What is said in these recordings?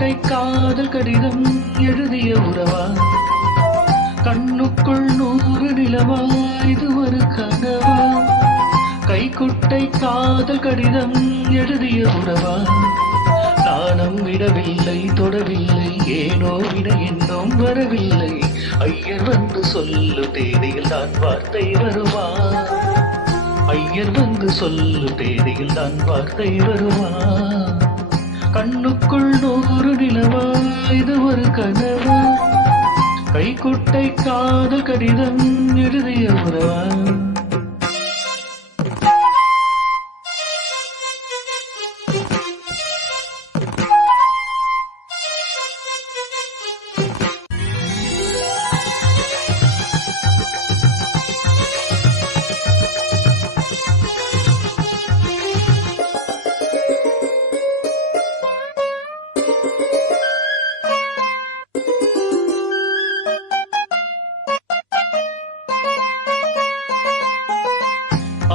கைக்குட்டை காதல் கடிதம் எழுதிய உறவா? கண்ணுக்குள் 100 நிலவா? இது ஒரு கனவா? கைக்குட்டை காதல் கடிதம் எழுதிய உறவா? நாணம் விடவில்லை, தொடவில்லை, ஏனோ விட இன்னும் வரவில்லை. ஐயர் வந்து சொல்லு தேதியில் தான் வார்த்தை வருமா? ஐயர் வந்து சொல்லு தேதியில் தான் வார்த்தை வருமா? கண்ணுக்குள் 100 நிலவா? இது ஒரு கனவா? கைக்குட்டை காதல் கடிதம் எழுதிய உறவா?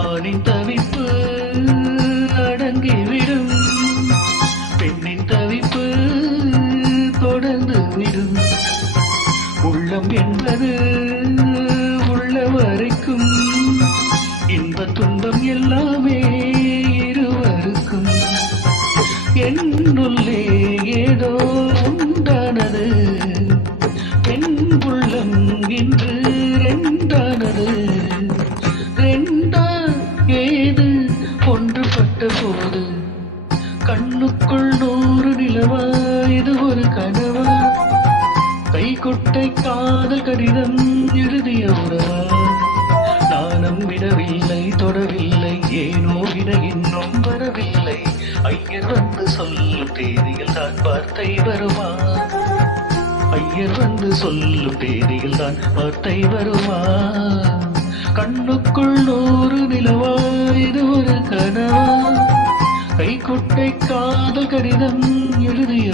ஆணின் தவிப்பு அடங்கிவிடும், பெண்ணின் தவிப்பு தொடர்ந்து விடும். உள்ளம் என்பது உள்ள வரைக்கும் இன்ப துன்பம் எல்லாமே இருவருக்கும். என்னுள்ளே ஏதோ உண்டானது, என் உள்ளம் இன்று ரெண்டானது. ஏது ஒன்றுபட்ட போது கண்ணுக்குள் 100 நிலவா? இது ஒரு கனவா? கைக்குட்டை காதல் கடிதம் எழுதிய உறவா? நாணம் விடவில்லை, தொடவில்லை, ஏனோ விட இன்னும் வரவில்லை. ஐயர் வந்து சொல்லும் தேதியில் தான் வார்த்தை வருமா? ஐயர் வந்து சொல்லும் தேதியில் தான் வார்த்தை வருமா? கண்ணுக்குள் 100 நிலவா? இது ஒரு கனவா? கைக்குட்டை காதல் கடிதம் எழுதிய